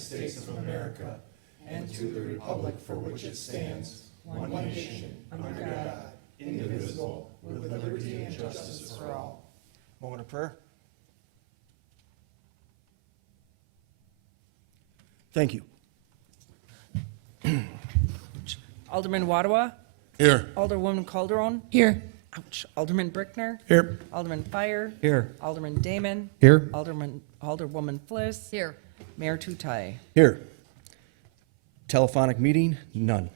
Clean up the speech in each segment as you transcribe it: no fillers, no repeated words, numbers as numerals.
States of America and to the republic for which it stands, one nation, under God, indivisible, with liberty and justice for all. Moment of prayer. Thank you. Alderman Wadawa. Here. Alderwoman Calderon. Here. Ouch. Alderman Brickner. Here. Alderman Fire. Here. Alderman Damon. Here. Alderwoman Fliss. Here. Mayor Tutai. Here. Telephonic meeting, none.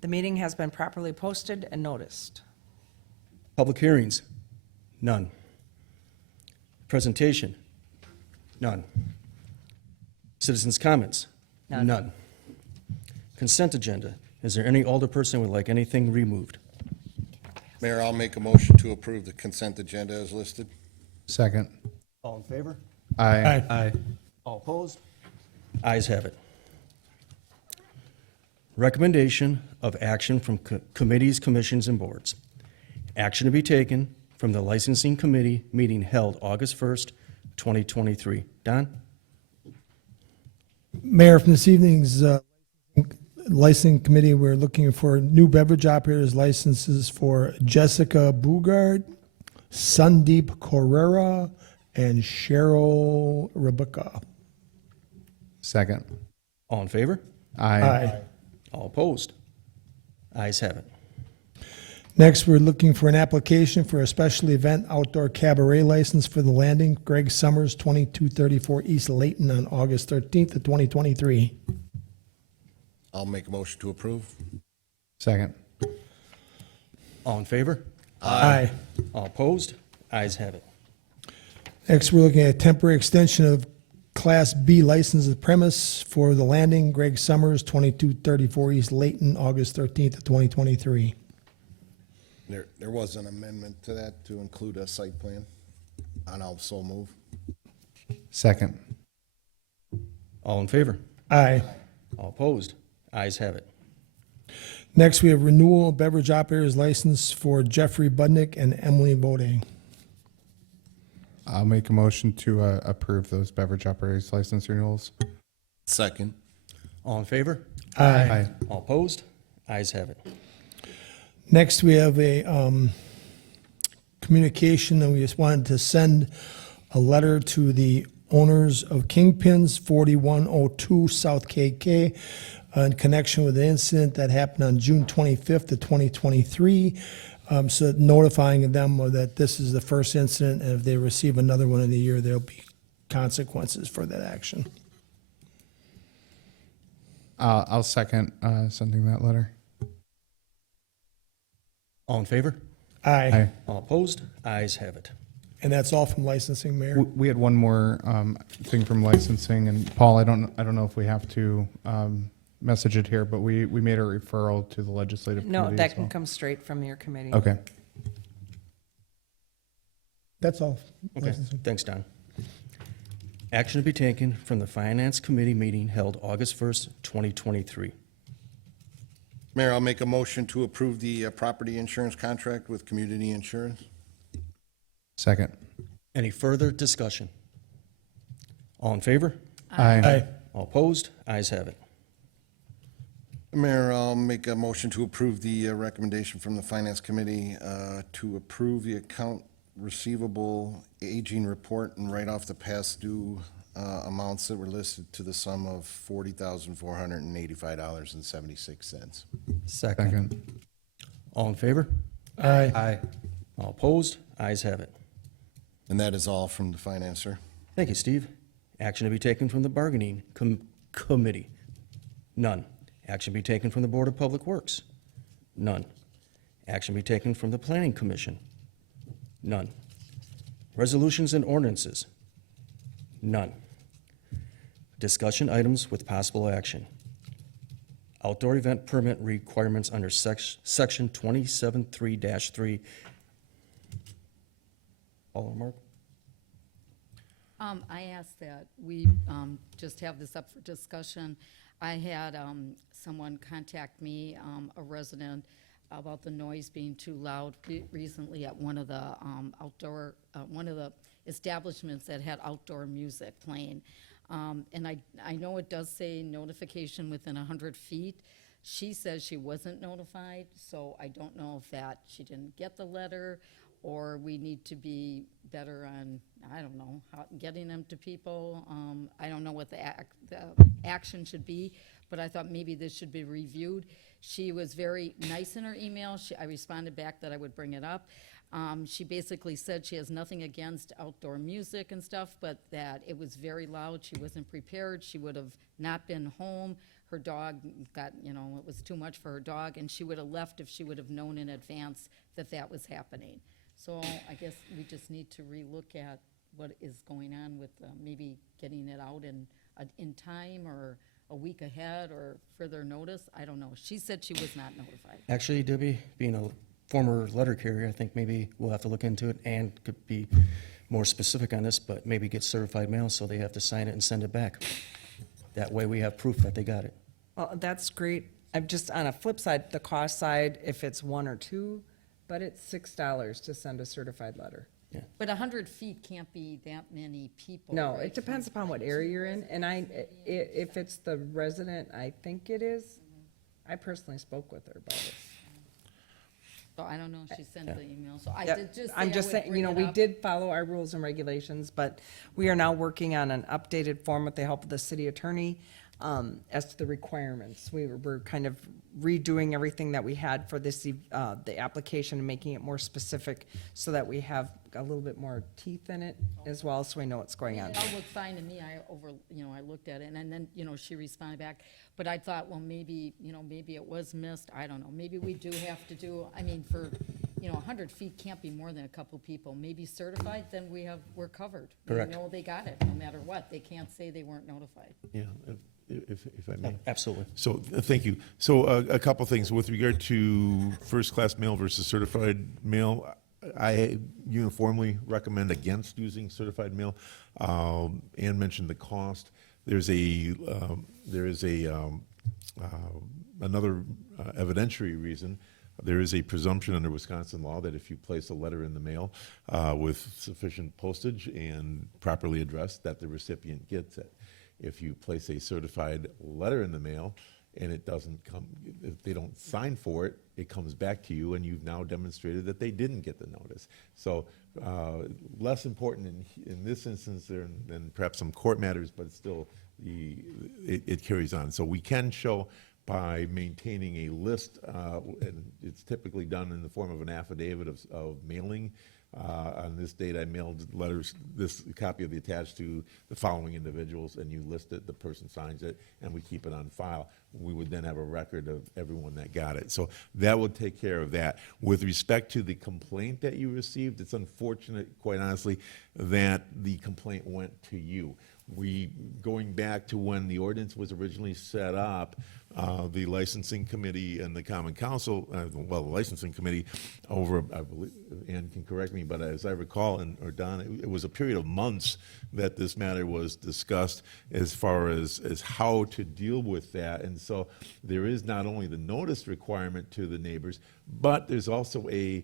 The meeting has been properly posted and noticed. Public hearings, none. Presentation, none. Citizens' comments, None. Consent agenda, is there any alderperson who would like anything removed? Mayor, I'll make a motion to approve the consent agenda as listed. Second. All in favor? Aye. Aye. All opposed? Ayes have it. Recommendation of action from committees, commissions, and boards. Action to be taken from the licensing committee meeting held August 1st, 2023. Don? Mayor, from this evening's licensing committee, we're looking for new beverage operators licenses for Jessica Bugard, Sandeep Correra, and Cheryl Rebecca. Second. All in favor? Aye. All opposed? Ayes have it. Next, we're looking for an application for a special event outdoor cabaret license for The Landing, Greg Summers, 2234 East Layton, on August 13th of 2023. I'll make a motion to approve. Second. All in favor? Aye. All opposed? Ayes have it. Next, we're looking at a temporary extension of Class B license of premise for The Landing, Greg Summers, 2234 East Layton, August 13th of 2023. There was an amendment to that to include a site plan, and I'll so move. Second. All in favor? Aye. All opposed? Ayes have it. Next, we have renewal of beverage operators license for Jeffrey Budnick and Emily Boding. I'll make a motion to approve those beverage operators license renewals. Second. All in favor? Aye. All opposed? Ayes have it. Next, we have a communication that we just wanted to send a letter to the owners of Kingpins, 4102 South KK, in connection with the incident that happened on June 25th of 2023. So notifying them that this is the first incident, and if they receive another one in the year, there'll be consequences for that action. I'll second sending that letter. All in favor? Aye. All opposed? Ayes have it. And that's all from licensing, Mayor. We had one more thing from licensing, and Paul, I don't know if we have to message it here, but we made a referral to the legislative No, committee that as can well. come straight from your committee. Okay. That's all. Okay, Licensing. thanks, Don. Action to be taken from the Finance Committee meeting held August 1st, 2023. Mayor, I'll make a motion to approve the property insurance contract with Community Insurance. Second. Any further discussion? All in favor? Aye. All opposed? Ayes have it. Mayor, I'll make a motion to approve the recommendation from the Finance Committee to approve the account receivable aging report and write off the past due amounts that were listed to the sum of $40,485.76. Second. All in favor? Aye. All opposed? Ayes have it. And that is all from the Finance, sir. Thank you, Steve. Action to be taken from the Bargaining Committee. None. Action be taken from the Board of Public Works. None. Action be taken from the Planning Commission. None. Resolutions and ordinances. None. Discussion items with possible action. Outdoor event permit requirements under section 27(3)(3). Paul or Mark? I asked that we just have this up for discussion. I had someone contact me, a resident, about the noise being too loud recently at one of the outdoor, one of the establishments that had outdoor music playing. And I know it does say notification within 100 feet. She says she wasn't notified, so I don't know if that she didn't get the letter, or we need to be better on, I don't know, how, getting them to people. I don't know what the action should be, but I thought maybe this should be reviewed. She was very nice in her email. I responded back that I would bring it up. She basically said she has nothing against outdoor music and stuff, but that it was very loud. She wasn't prepared. She would have not been home. Her dog got, it was too much for her dog, and she would have left if she would have known in advance that that was happening. So I guess we just need to relook at what is going on with maybe getting it out in time, or a week ahead, or further notice. I don't know. She said she was not notified. Actually, Debbie, being a former letter carrier, I think maybe we'll have to look into it and could be more specific on this, but maybe get certified mail so they have to sign it and send it back. That way we have proof that they got it. Well, that's great. I'm just, on a flip side, the cost side, if it's one or two, but it's $6 to send a certified letter. But 100 feet can't be that many people. No, right? it depends upon what area you're in, and if it's the resident, I think it is. I personally spoke with her about it. So I don't know if she sent the email, so I Yep. did just say I'm I just would saying, bring it we up. did follow our rules and regulations, but we are now working on an updated form with the help of the city attorney as to the requirements. We're kind of redoing everything that we had for this, the application, and making it more specific so that we have a little bit more teeth in it as well, so we know what's going on. It all looked fine to me. I looked at it, and then, she responded back. But I thought, well, maybe it was missed. I don't know. Maybe we do have to do, 100 feet can't be more than a couple people. Maybe certified, then we're covered. Correct. We know they got it, no matter what. They can't say they weren't notified. Yeah, if I may. Absolutely. So, thank you. So, a couple things with regard to first-class mail versus certified mail. I uniformly recommend against using certified mail. Ann mentioned the cost. There's another evidentiary reason. There is a presumption under Wisconsin law that if you place a letter in the mail with sufficient postage and properly addressed, that the recipient gets it. If you place a certified letter in the mail and it doesn't come, if they don't sign for it, it comes back to you, and you've now demonstrated that they didn't get the notice. So less important in this instance than perhaps some court matters, but still it carries on. So we can show by maintaining a list, and it's typically done in the form of an affidavit of mailing. On this date, I mailed letters, this copy of the attached to the following individuals, and you list it, the person signs it, and we keep it on file. We would then have a record of everyone that got it. So that would take care of that. With respect to the complaint that you received, it's unfortunate, quite honestly, that the complaint went to you. Going back to when the ordinance was originally set up, the licensing committee and the common council, the licensing committee over, I believe, Ann can correct me, but as I recall, or Don, it was a period of months that this matter was discussed as far as how to deal with that. And so there is not only the notice requirement to the neighbors, but there's also a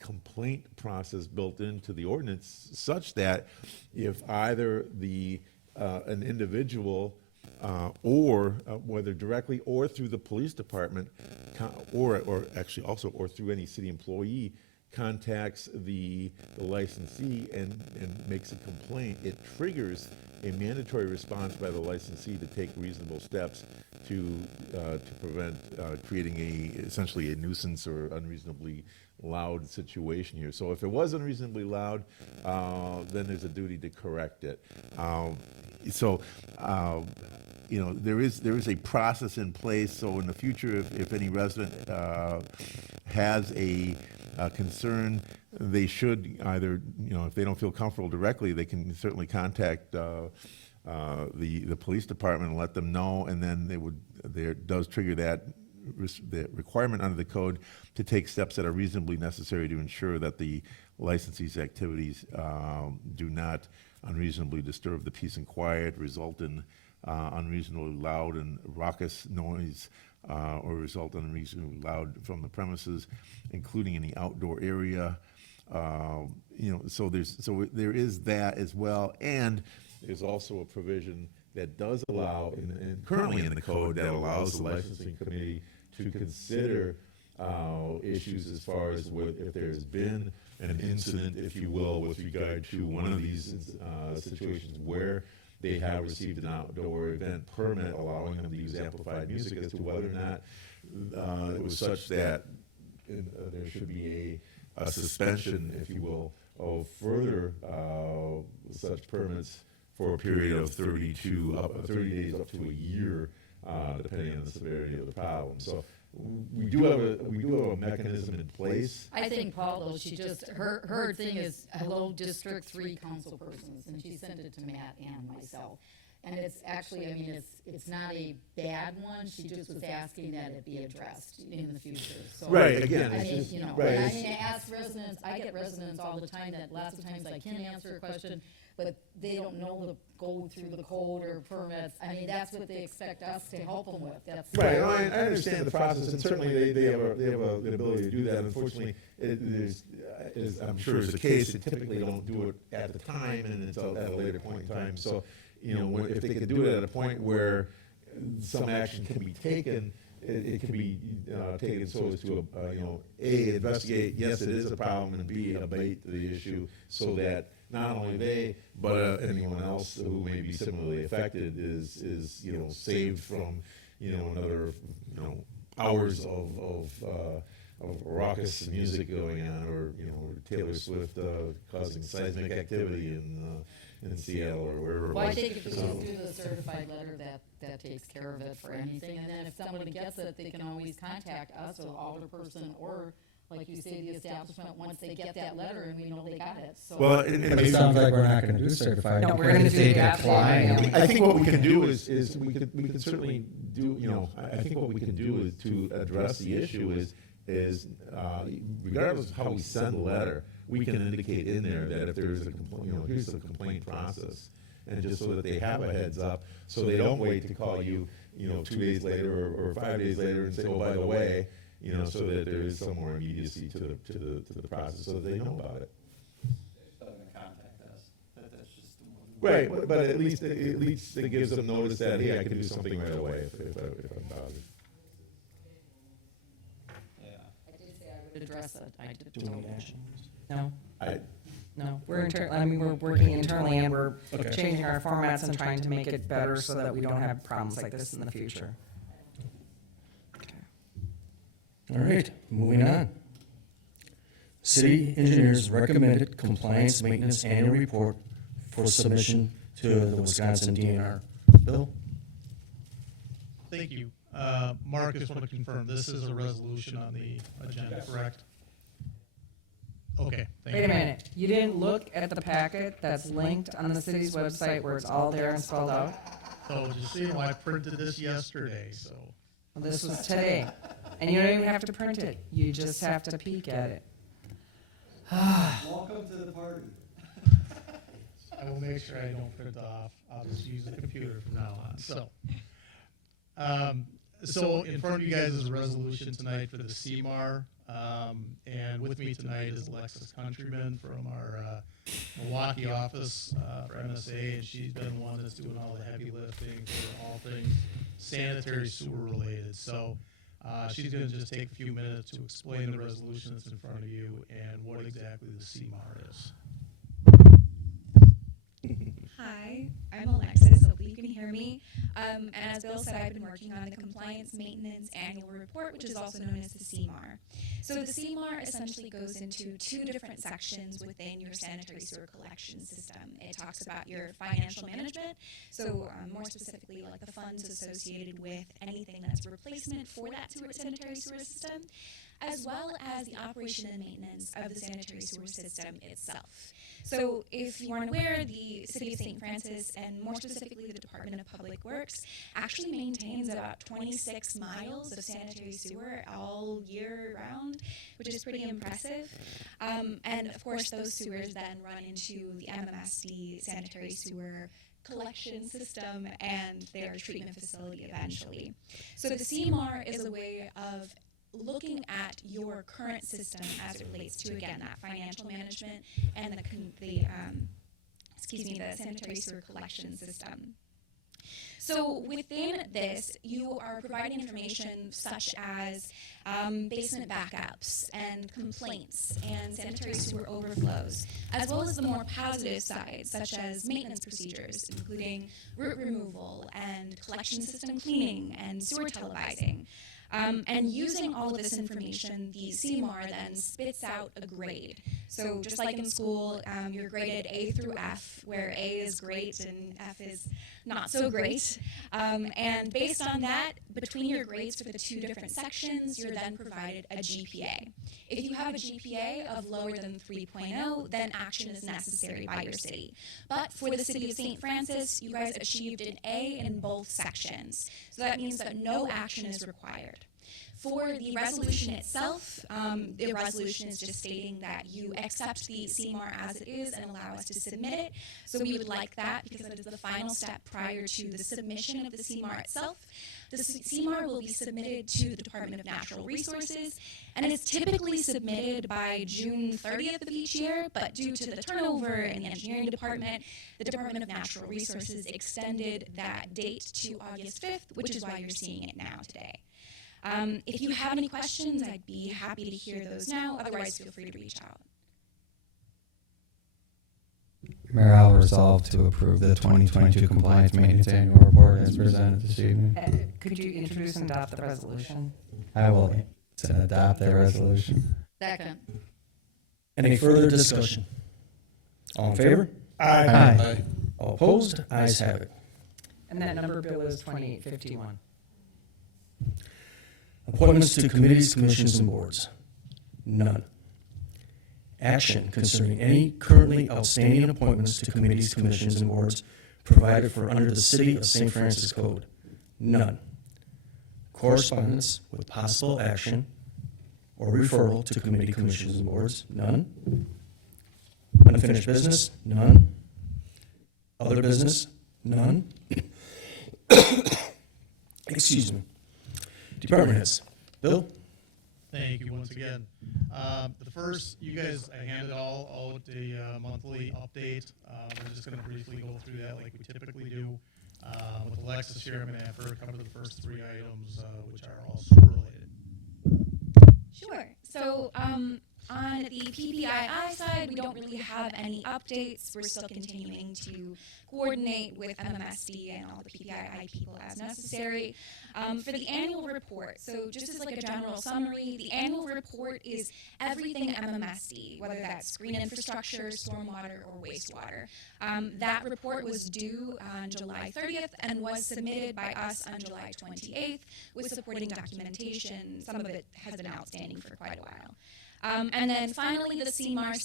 complaint process built into the ordinance such that if either an individual or whether directly or through the police department, or actually also or through any city employee, contacts the licensee and makes a complaint, it triggers a mandatory response by the licensee to take reasonable steps to prevent creating essentially a nuisance or unreasonably loud situation here. So if it was unreasonably loud, then there's a duty to correct it. There is a process in place. So in the future, if any resident has a concern, they should either, if they don't feel comfortable directly, they can certainly contact the police department and let them know, and then there does trigger the requirement under the code to take steps that are reasonably necessary to ensure that the licensee's activities do not unreasonably disturb the peace and quiet, result in unreasonably loud and raucous noise or result in unreasonably loud from the premises, including any outdoor area. So there is that as well, and there's also a provision that does allow, and currently in the code, that allows the licensing committee to consider issues as far as if there's been an incident, if you will, with regard to one of these situations where they have received an outdoor event permit allowing them to use amplified music, as to whether or not it was such that there should be a suspension, if you will, of further such permits for a period of 30 days up to a year, depending on the severity of the problem. So we do have a mechanism in place. I think Paul, though, she just, her thing is, hello, District 3 council persons, and she sent it to Matt and myself. And it's actually, I mean, it's not a bad one, she just was asking that it be addressed in the future, so. Right, again, I it's mean, just, you know, right, I it's- mean, I ask residents, I get residents all the time that lots of times I can answer a question, but they don't know to go through the code or permits. I mean, that's what they expect us to help them with, that's. Right, no, I understand the process, and certainly they have the ability to do that. Unfortunately, there's, as I'm sure is the case, they typically don't do it at the time, and it's at a later point in time. So, if they can do it at a point where some action can be taken, it can be taken so as to, A, investigate, yes, it is a problem, and B, abate the issue so that not only they, but anyone else who may be similarly affected is saved from, another, hours of raucous music going on, or, Taylor Swift causing seismic activity in Seattle or wherever. Well, I it was. think if you So- just do the certified letter, that takes care of it for anything, and then if somebody gets it, they can always contact us or alderperson, or, like you say, the establishment, once they get that letter and we know they got it, so. Well, and But it maybe- sounds like we're not gonna do certified. No, we're gonna because do they the after, decline. yeah. I think what we can do is we can certainly do, I think what we can do is to address the issue is regardless of how we send the letter, we can indicate in there that if there is a complaint, here's the complaint process. And just so that they have a heads up, so they don't wait to call you, 2 days later or 5 days later and say, oh, by the way, so that there is some more immediacy to the process, so that they know about it. Still gonna contact us, that's just the one. Right, but at least it gives them notice that, hey, I can do something right away if I'm bothered. Yeah. I did say I would address it, I did Do tell any them. action? No, I, no, we're we're working internally, and we're changing our formats and trying to make it better so that we don't have problems like this in the future. All right, moving on. City engineers recommended compliance maintenance annual report for submission to the Wisconsin DNR. Bill? Thank you. Mark, just want to confirm, this is a resolution on the agenda, correct? Okay, thank you. Wait a minute, you didn't look at the packet that's linked on the city's website where it's all there and spelled out? So just so you know, I printed this yesterday, so. Well, this was today, and you don't even have to print it, you just have to peek at it. Welcome to the party. I will make sure I don't print off. I'll just use the computer from now on, so. So in front of you guys is a resolution tonight for the CMAR. And with me tonight is Alexis Countryman from our Milwaukee office for MSA, and she's been the one that's doing all the heavy lifting for all things sanitary sewer related. So she's going to just take a few minutes to explain the resolution that's in front of you and what exactly the CMAR is. Hi, I'm Alexis. Hopefully you can hear me. And as Bill said, I've been working on the Compliance Maintenance Annual Report, which is also known as the CMAR. So the CMAR essentially goes into two different sections within your sanitary sewer collection system. It talks about your financial management, so more specifically like the funds associated with anything that's a replacement for that sanitary sewer system, as well as the operation and maintenance of the sanitary sewer system itself. So if you aren't aware, the City of St. Francis, and more specifically the Department of Public Works, actually maintains about 26 miles of sanitary sewer all year round, which is pretty impressive. And of course, those sewers then run into the MMSD sanitary sewer collection system and their treatment facility eventually. So the CMAR is a way of looking at your current system as it relates to, again, that financial management and the sanitary sewer collection system. So within this, you are providing information such as basement backups and complaints and sanitary sewer overflows, as well as the more positive side, such as maintenance procedures, including root removal and collection system cleaning and sewer televising. And using all of this information, the CMAR then spits out a grade. So just like in school, you're graded A through F, where A is great and F is not so great. And based on that, between your grades for the two different sections, you're then provided a GPA. If you have a GPA of lower than 3.0, then action is necessary by your city. But for the city of St. Francis, you guys achieved an A in both sections. So that means that no action is required. For the resolution itself, the resolution is just stating that you accept the CMAR as it is and allow us to submit it. So we would like that because that is the final step prior to the submission of the CMAR itself. The CMAR will be submitted to the Department of Natural Resources, and it is typically submitted by June 30th of each year, but due to the turnover in the engineering department, the Department of Natural Resources extended that date to August 5th, which is why you're seeing it now today. If you have any questions, I'd be happy to hear those now. Otherwise, feel free to reach out. Mayor, I'll resolve to approve the 2022 Compliance Maintenance Annual Report as presented this evening. Could you introduce and adopt the resolution? I will adopt the resolution. Second. Any further discussion? All in favor? Aye. All opposed? Ayes have it. And that number bill is 2851. Appointments to committees, commissions, and boards. None. Action concerning any currently outstanding appointments to committees, commissions, and boards provided for under the City of St. Francis Code. None. Correspondence with possible action or referral to committee, commissions, and boards. None. Unfinished business. None. Other business. None. Excuse me. Department heads. Bill? Thank you once again. The first, you guys, I handed all out a monthly update. We're just going to briefly go through that like we typically do. With Alexis here, I'm going to have her cover the first three items, which are all sewer related. Sure. So on the PBII side, we don't really have any updates. We're still continuing to coordinate with MMSD and all the PBII people as necessary. For the annual report, so just as like a general summary, the annual report is everything MMSD, whether that's green infrastructure, stormwater, or wastewater. That report was due on July 30th and was submitted by us on July 28th with supporting documentation. Some of it has been outstanding for quite a while. And then finally, the CMAR.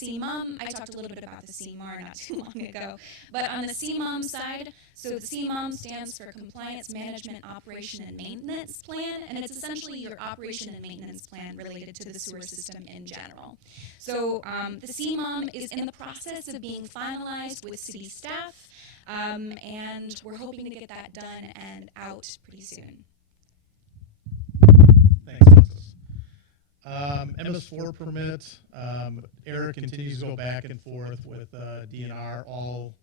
I talked a little bit about the CMAR not too long ago. But on the CMAR side, so the CMAR stands for Compliance Management Operation and Maintenance Plan, and it's essentially your operation and maintenance plan related to the sewer system in general. So the CMAR is in the process of being finalized with city staff, and we're hoping to get that done and out pretty soon. Thanks, Alexis. MS4 permit, Eric continues to go back and forth with DNR, all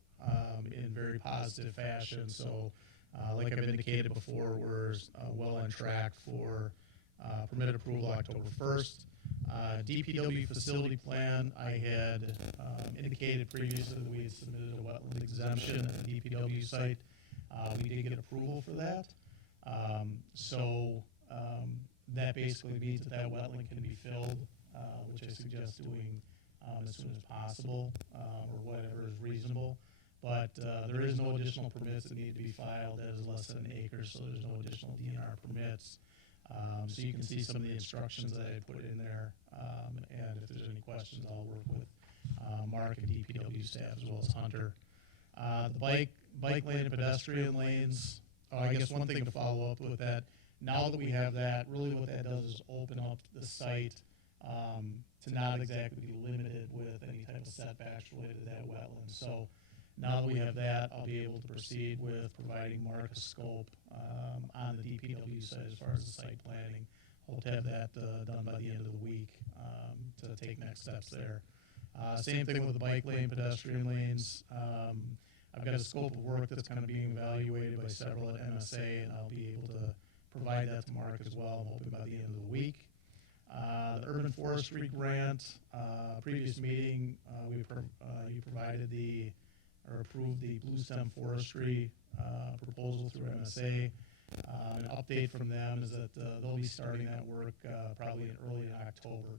in very positive fashion. So like I've indicated before, we're well on track for permit approval October 1st. DPW facility plan, I had indicated previously that we had submitted a wetland exemption at the DPW site. We did get approval for that. That basically means that wetland can be filled, which I suggest doing as soon as possible or whatever is reasonable. But there is no additional permits that need to be filed. That is less than an acre, so there's no additional DNR permits. So you can see some of the instructions that I put in there. And if there's any questions, I'll work with Mark and DPW staff as well as Hunter. The bike lane and pedestrian lanes, I guess one thing to follow up with that, now that we have that, really what that does is open up the site to not exactly be limited with any type of setbacks related to that wetland. So Now that we have that, I'll be able to proceed with providing Mark a scope on the DPW side as far as the site planning. Hope to have that done by the end of the week to take next steps there. Same thing with the bike lane, pedestrian lanes. I've got a scope of work that's kind of being evaluated by several at MSA, and I'll be able to provide that to Mark as well. I'm hoping by the end of the week. The urban forestry grant, previous meeting, you provided or approved the blue stem forestry proposal through MSA. An update from them is that they'll be starting that work probably in early October.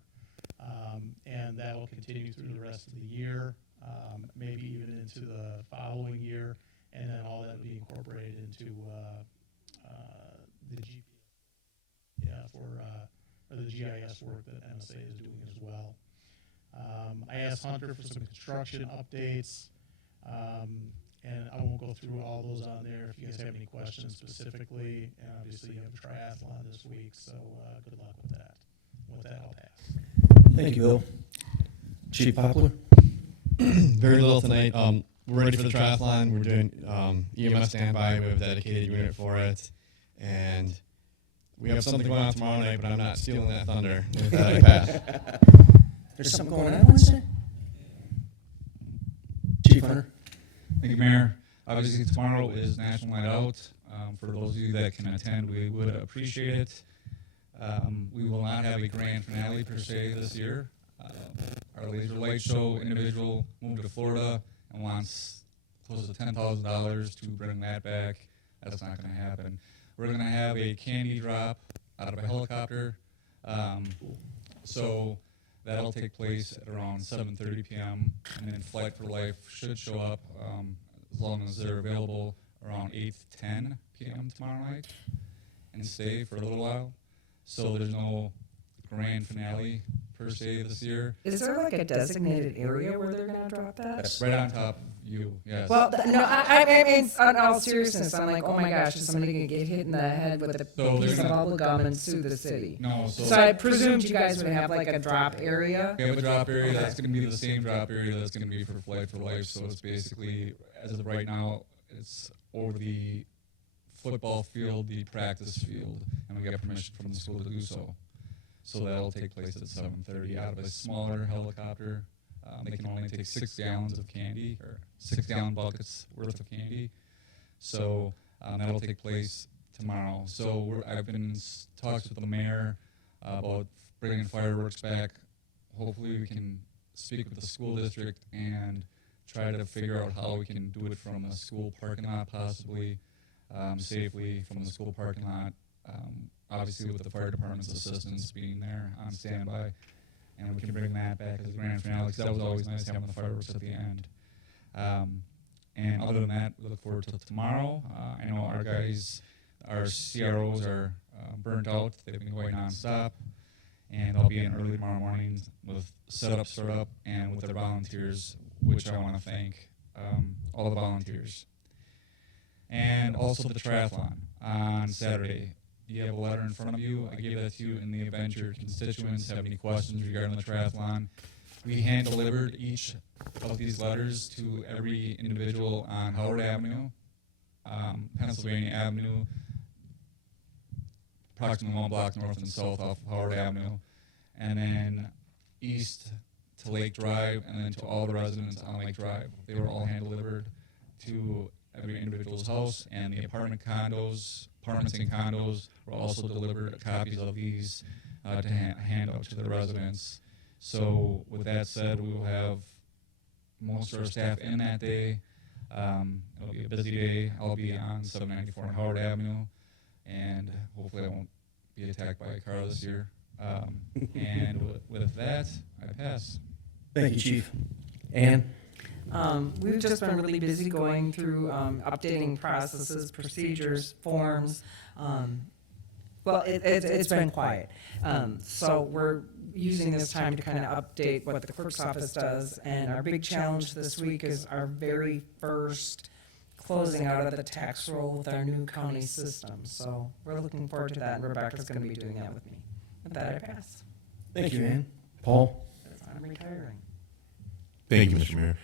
And that will continue through the rest of the year, maybe even into the following year, and then all that will be incorporated into the GP, or the GIS work that MSA is doing as well. I asked Hunter for some construction updates, and I won't go through all those on there. If you guys have any questions specifically, and obviously you have a triathlon this week, so good luck with that. With that, I'll pass. Thank you, Bill. Chief Poplar? Very little tonight. We're ready for the triathlon. We're doing EMS standby. We have a dedicated unit for it. And we have something going on tomorrow night, but I'm not stealing that thunder. With that, I pass. There's something going on Wednesday? Chief Hunter? Thank you, Mayor. Obviously, tomorrow is National Night Out. For those of you that can attend, we would appreciate it. We will not have a grand finale per se this year. Our laser light show individual moved to Florida and wants close to $10,000 to bring that back. That's not going to happen. We're going to have a candy drop out of a helicopter. So that'll take place at around 7:30 p.m. and then Flight for Life should show up as long as they're available around 8:10 p.m. tomorrow night and stay for a little while. So there's no grand finale per se this year. Is there like a designated area where they're gonna drop that? That's right on top of you, yes. Well, no, I mean, in all seriousness, I'm like, oh my gosh, is somebody gonna get hit in the head with a So piece of they're bubble gum and sue the city? No, So I presumed you guys would have like a drop area? we have a drop area that's going to be the same drop area that's going to be for Flight for Life. So it's basically, as of right now, it's over the football field, the practice field, and we got permission from the school to do so. So that'll take place at 7:30 out of a smaller helicopter. They can only take 6 gallons of candy, or 6-gallon buckets worth of candy. So that'll take place tomorrow. So I've been in talks with the mayor about bringing fireworks back. Hopefully we can speak with the school district and try to figure out how we can do it from a school parking lot, possibly safely from the school parking lot. Obviously with the fire department's assistance being there on standby. And we can bring that back as a grand finale, because that was always nice having the fireworks at the end. And other than that, we look forward to tomorrow. I know our guys, our CROs are burnt out. They've been going nonstop. And I'll be in early tomorrow morning with setup, startup, and with their volunteers, which I want to thank all the volunteers. And also the triathlon on Saturday. You have a letter in front of you. I gave that to you in the event your constituents have any questions regarding the triathlon. We hand-delivered each of these letters to every individual on Howard Avenue, Pennsylvania Avenue, approximately 1 block north and south off of Howard Avenue, and then east to Lake Drive, and then to all the residents on Lake Drive. They were all hand-delivered to every individual's house, and the apartments and condos were also delivered copies of these to hand out to the residents. So with that said, we will have most of our staff in that day. It'll be a busy day. I'll be on 794 on Howard Avenue, and hopefully I won't be attacked by a car this year. And with that, I pass. Thank you, Chief. Ann? We've just been really busy going through updating processes, procedures, forms. Well, it's been quiet. So we're using this time to kind of update what the clerk's office does. And our big challenge this week is our very first closing out of the tax roll with our new county system. So we're looking forward to that, and Rebecca's going to be doing that with me. With that, I pass. Thank you, Ann. Paul? I'm retiring. Thank you, Mr. Mayor.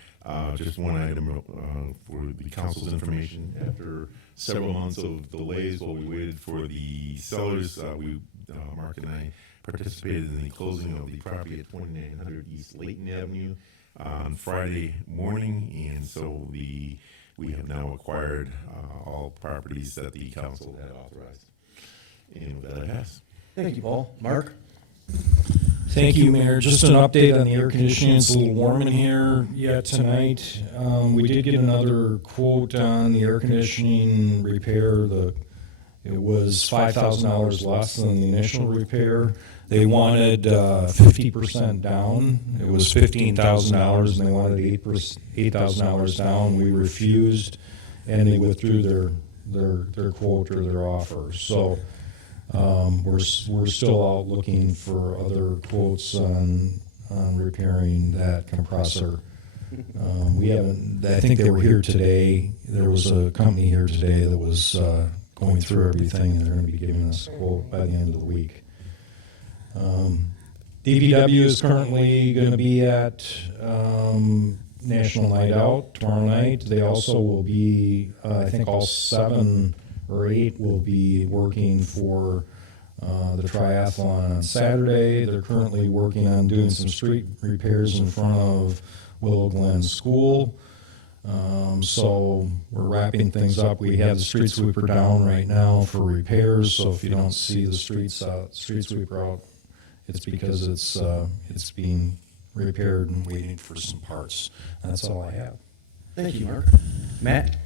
Just one item for the council's information. After several months of delays while we waited for the sellers, Mark and I participated in the closing of the property at 2900 East Layton Avenue on Friday morning, and so we have now acquired all properties that the council had authorized. And with that, I pass. Thank you, Paul. Mark? Thank you, Mayor. Just an update on the air conditioning. It's a little warm in here yet tonight. We did get another quote on the air conditioning repair. It was $5,000 less than the initial repair. They wanted 50% down. It was $15,000, and they wanted $8,000 down. We refused, and they withdrew their quote or their offer. So we're still out looking for other quotes on repairing that compressor. We haven't. I think they were here today. There was a company here today that was going through everything, and they're going to be giving us a quote by the end of the week. DPW is currently going to be at National Night Out tomorrow night. They also will be, I think all 7 or 8 will be working for the triathlon on Saturday. They're currently working on doing some street repairs in front of Willow Glen School. So we're wrapping things up. We have the street sweeper down right now for repairs. So if you don't see the street sweeper out, it's because it's being repaired and waiting for some parts. That's all I have. Thank you, Mark. Matt?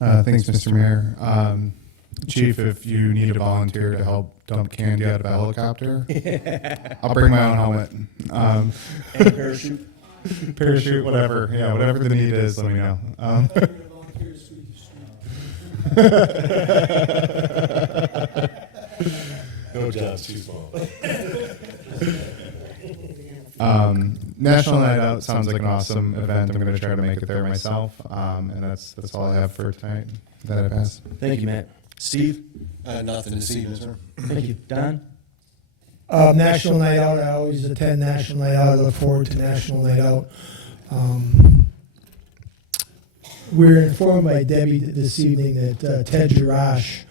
Thanks, Mr. Mayor. Chief, if you need a volunteer to help dump candy out of a helicopter, I'll bring my own helmet. And parachute? Parachute, whatever. Yeah, whatever the need is, let me know. No job's too small. National Night Out sounds like an awesome event. I'm going to try to make it there myself. And that's all I have for tonight. That I pass. Thank you, Matt. Steve? Nothing to see, Mr. Thank you. Don? National Night Out, I always attend National Night Out. I look forward to National Night Out. We're informed by Debbie this evening that Ted Jarash,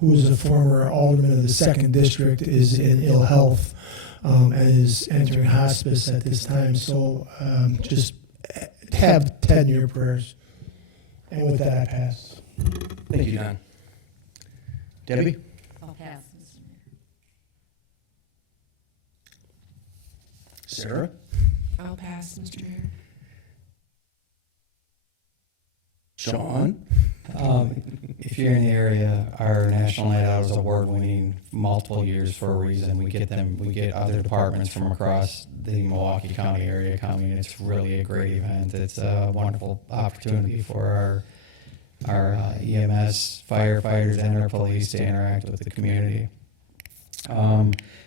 who is a former alderman of the 2nd District, is in ill health and is entering hospice at this time. So just have Ted in your prayers. And with that, I pass. Thank you, Don. Debbie? I'll pass, Mr. Mayor. Sarah? I'll pass, Mr. Mayor. Sean? If you're in the area, our National Night Out is award-winning multiple years for a reason. We get other departments from across the Milwaukee County area coming. It's really a great event. It's a wonderful opportunity for our EMS, firefighters, and our police to interact with the community.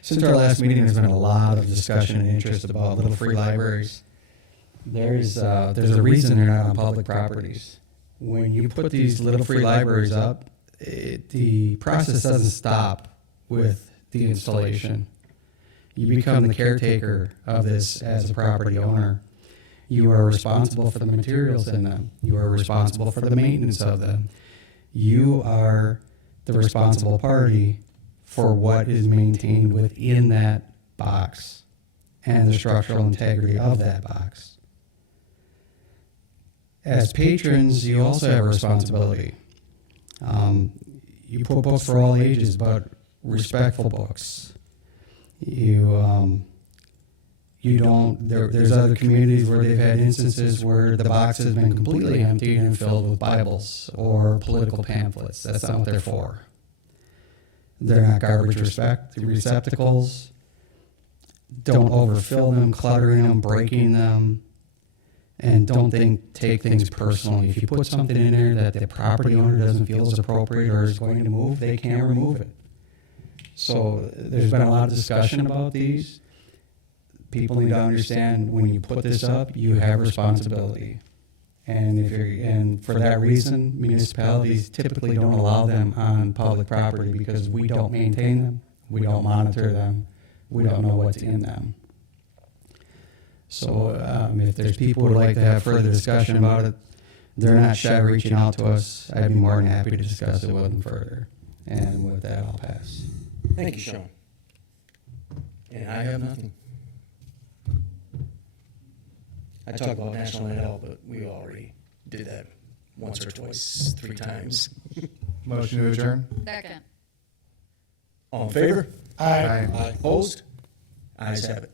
Since our last meeting, there's been a lot of discussion and interest about little free libraries. There's a reason they're not on public properties. When you put these little free libraries up, the process doesn't stop with the installation. You become the caretaker of this as a property owner. You are responsible for the materials in them. You are responsible for the maintenance of them. You are the responsible party for what is maintained within that box and the structural integrity of that box. As patrons, you also have a responsibility. You put books for all ages, but respectful books. You don't. There's other communities where they've had instances where the box has been completely emptied and filled with Bibles or political pamphlets. That's not what they're for. They're not garbage receptacles. Don't overfill them, cluttering them, breaking them. And don't take things personally. If you put something in there that the property owner doesn't feel is appropriate or is going to move, they can't remove it. So there's been a lot of discussion about these. People need to understand when you put this up, you have responsibility. And for that reason, municipalities typically don't allow them on public property because we don't maintain them, we don't monitor them, we don't know what's in them. So if there's people who would like to have further discussion about it, they're not shy reaching out to us. I'd be more than happy to discuss it with them further. And with that, I'll pass. Thank you, Sean. And I have nothing. I talk about National Night Out, but we already did that once or twice, 3 times. Motion to adjourn? Second. All in favor? Aye. Opposed? Ayes have it.